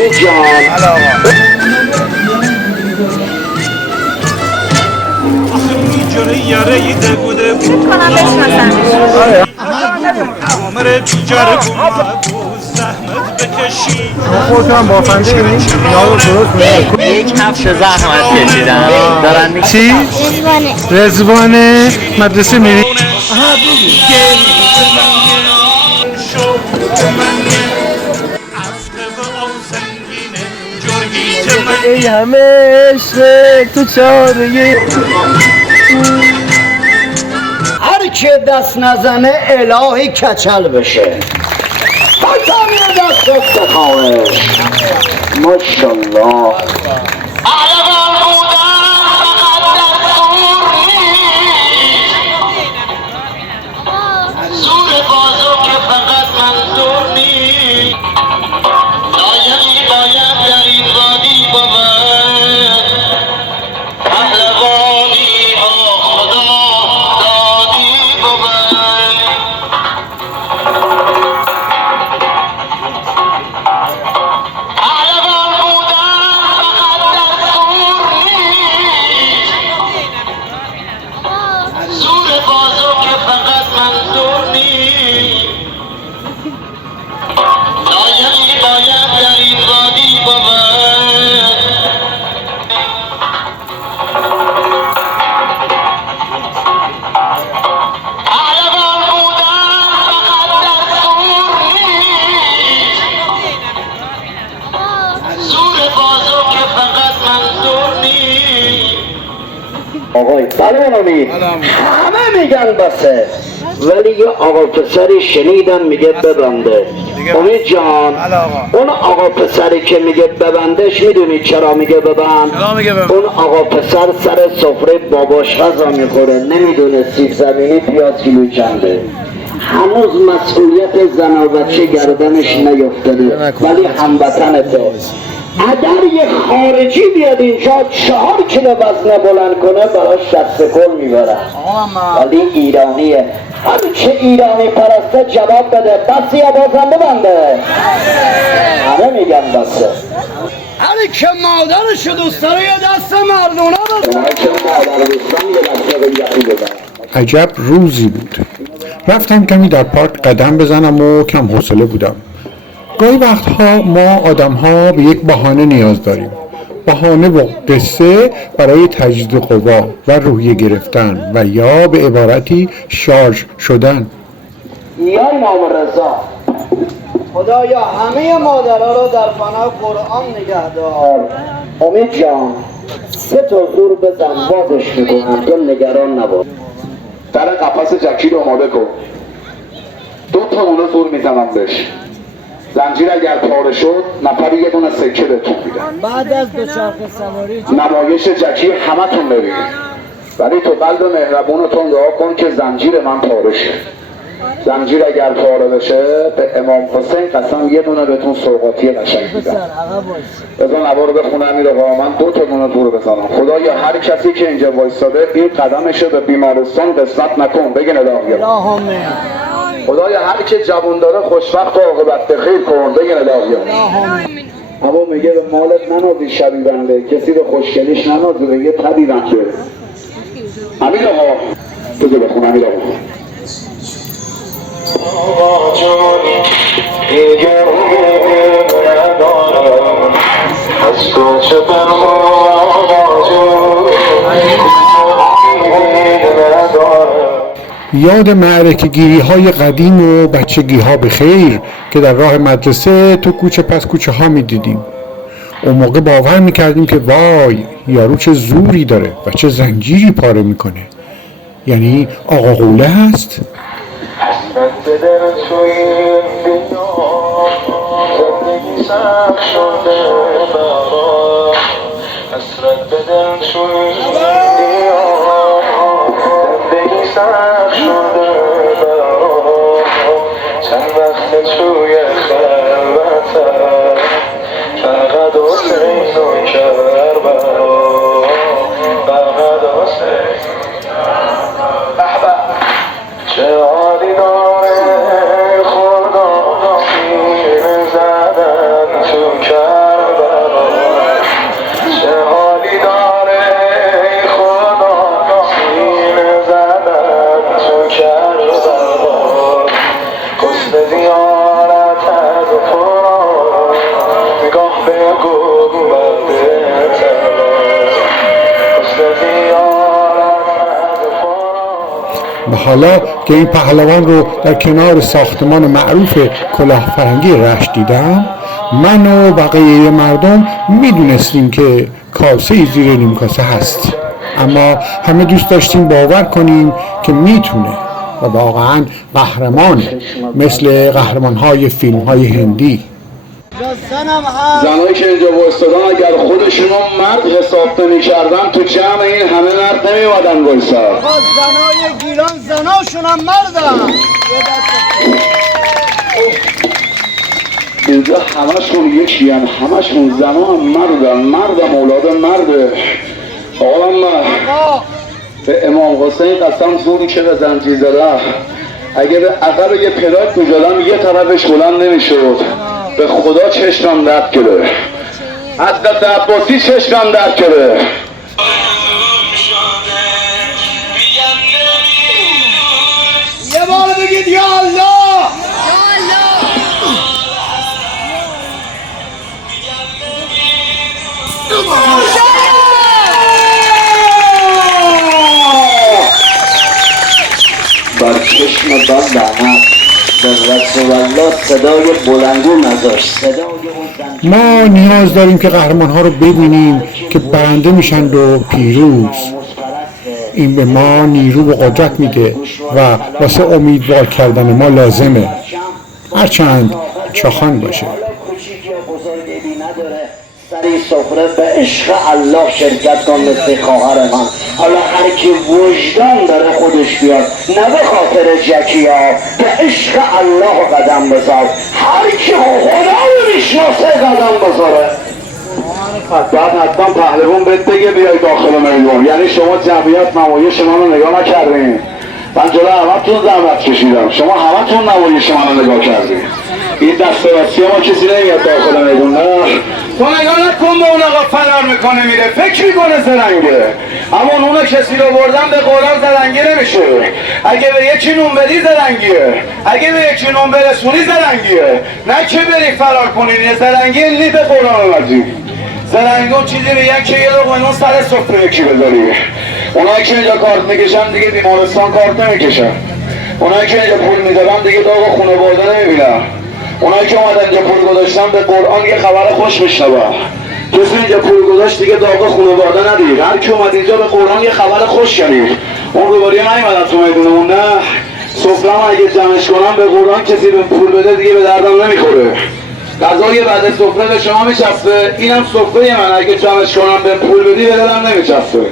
امید جان جوری یاره ایده بوده کنم بشناسمش. عمر بیجاره بود زحمت بکشی خودت هم بافنده این اینا رو درست می‌کنی. یک هفته زحمت کشیدن دارن می چی؟ رضوانه مدرسه میری؟ ای همه عشق تو چاره هر که دست نزنه الهی کچل بشه بزنه دست بخواهش ماشالله آقای بلونمی همه میگن بسه ولی یه آقا پسری شنیدم میگه ببنده امید جان اون آقا پسری که میگه ببندش میدونی چرا میگه ببند؟ اون آقا پسر سر سفره باباش غذا میخوره نمیدونه سیب زمینی پیاز کیلو چنده هنوز مسئولیت زن و بچه گردنش نیفتاده ولی هموطنته اگر یه خارجی بیاد اینجا 4 کیلو وزنه بلند کنه براش 60 کل میبرن ولی ایرانیه هر چه ایرانی پرسته جواب بده بسی یا بازم ببنده همه میگن بسه هر که مادرشو دوست داره یه دست مردونه بزن هر که مادر دوستان یه دست بزن عجب روزی بود. رفتم کمی در پارک قدم بزنم و کم حوصله بودم. گاهی وقتها ما آدم‌ها به یک بهانه نیاز داریم. بهانه و قصه برای تجدید قوا و روحیه گرفتن و یا به عبارتی شارژ شدن. یا امام رضا خدایا همه مادرها رو در پناه قرآن نگه دار. امید جان 3 تا زور بزن بازش میکنم تو نگران نباش. در قفس جکی رو آماده کن 2 تا اونو زور میزنم بهش زنجیر اگر پاره شد نفری یه دونه سکه بهتون میدن بعد از دوچرخه سواری نمایش جکی همه تون ببینید ولی تو قلب مهربونتون دعا کن که زنجیر من پاره شه زنجیر اگر پاره بشه به امام حسین قسم یه دونه بهتون سوغاتی قشنگ میدن بزن نوار رو بخونه امیر آقا من 2 تا دونه دور بزنم خدایا هر کسی که اینجا وایستاده این قدمشو به بیمارستان قسمت نکن بگین الهی خدایا هر که جوان داره خوشبخت و عاقبت بخیر کن بگین الهی اما میگه به مالت ننازی شبی بنده کسی به خوشگلیش ننازی به یه تبی بنده امیر آقا بگه بخون امیر آقا آقا جون دیگه ندارم از کوچه آقا جون یاد معرکه گیری های قدیم و بچگی ها به خیر که در راه مدرسه تو کوچه پس کوچه ها می دیدیم. اون موقع باور می کردیم که وای یارو چه زوری داره و چه زنجیری پاره میکنه. یعنی آقا قوله هست؟ چند وقت توی خلوتم فقط حسین و کربلا فقط حسین بحبه چه عالی داره خدا سینه زدن تو کربلا و حالا که این پهلوان رو در کنار ساختمان معروف کلاهفرنگی رشت دیدم، من و بقیه مردم میدونستیم که کاسه زیر نیم کاسه هست، اما همه دوست داشتیم باور کنیم که میتونه و واقعا قهرمانه، مثل قهرمانهای فیلمهای هندی. زنایی که اینجا وایستادن اگر خودشون رو مرد حساب نمی‌کردن تو جمع این همه مرد نمی‌اومدن وایسا. زنای گیلان زناشون هم مردن. اینجا همشون یکی هم، همشون زنا هم مردن، مردم اولاد مرده. آقا من به امام حسین قسم زوری که به زنجیر زده، اگه به عقب یه پلاک می‌زدم یه طرفش بلند نمی‌شد. به خدا چشمم درد کرده، حضرت عباسی چشمم درد کرده. یه بار بگید یا الله. بر چشم بد لعنت به رسول الله صدای بلندو نذاشت. صدای اون ما نیاز داریم که قهرمانها رو ببینیم که برنده میشن و پیروز. این به ما نیرو و قدرت میده و واسه امیدوار کردن ما لازمه، هرچند چاخان باشه. سری سفره به عشق الله شرکت کن مثل خواهر من. حالا هر کی وجدان داره خودش بیاد، نه به خاطر جکیا، به عشق الله قدم بذار. هر کی خدا رو میشناسه قدم بذاره. بعد حتما پهلوان بهت بگه بیای داخل میدون. یعنی شما جمعیت نمایش من رو نگاه نکردین، من جلو همتون زحمت کشیدم، شما همتون نمایش من رو نگاه کردین. این دسترسی ما کسی نمیاد داخل میدون. نه تو نگاه نکن به اون آقا فرار میکنه میره، فکر میکنه زرنگه، اما اون کسی رو بردن به قرآن زرنگی نمیشه. اگه به یکی نون بدی زرنگیه، اگه به یکی نون برسونی زرنگیه، نه که بری فرار کنی. زرنگی نی به قرآن اومدی. زرنگون چیزی میگن که یه لقمه نون سر سفره یکی بذاری. اونایی که اینجا کارت میکشن دیگه بیمارستان کارت نمیکشن. اونایی که اینجا پول میدارن دیگه داغ خونه برده نمیبینن. اونایی که اومدن اینجا پول گذاشتن به قرآن یه خبر خوش میشنوه. کسی اینجا پول گذاشت دیگه داغ خونه برده ندید. هر کی اومد اینجا به قرآن یه خبر خوش شنید. اون روباری نیومدن تو میدونمون. نه سفره‌ام اگه جمعش کنم به قرآن کسی به پول بده دیگه به دردم نمیخوره. غذای بعد سفره به شما میچسبه، اینم سفره من اگه جمعش کنم به پول بدی به دردم نمیچسبه.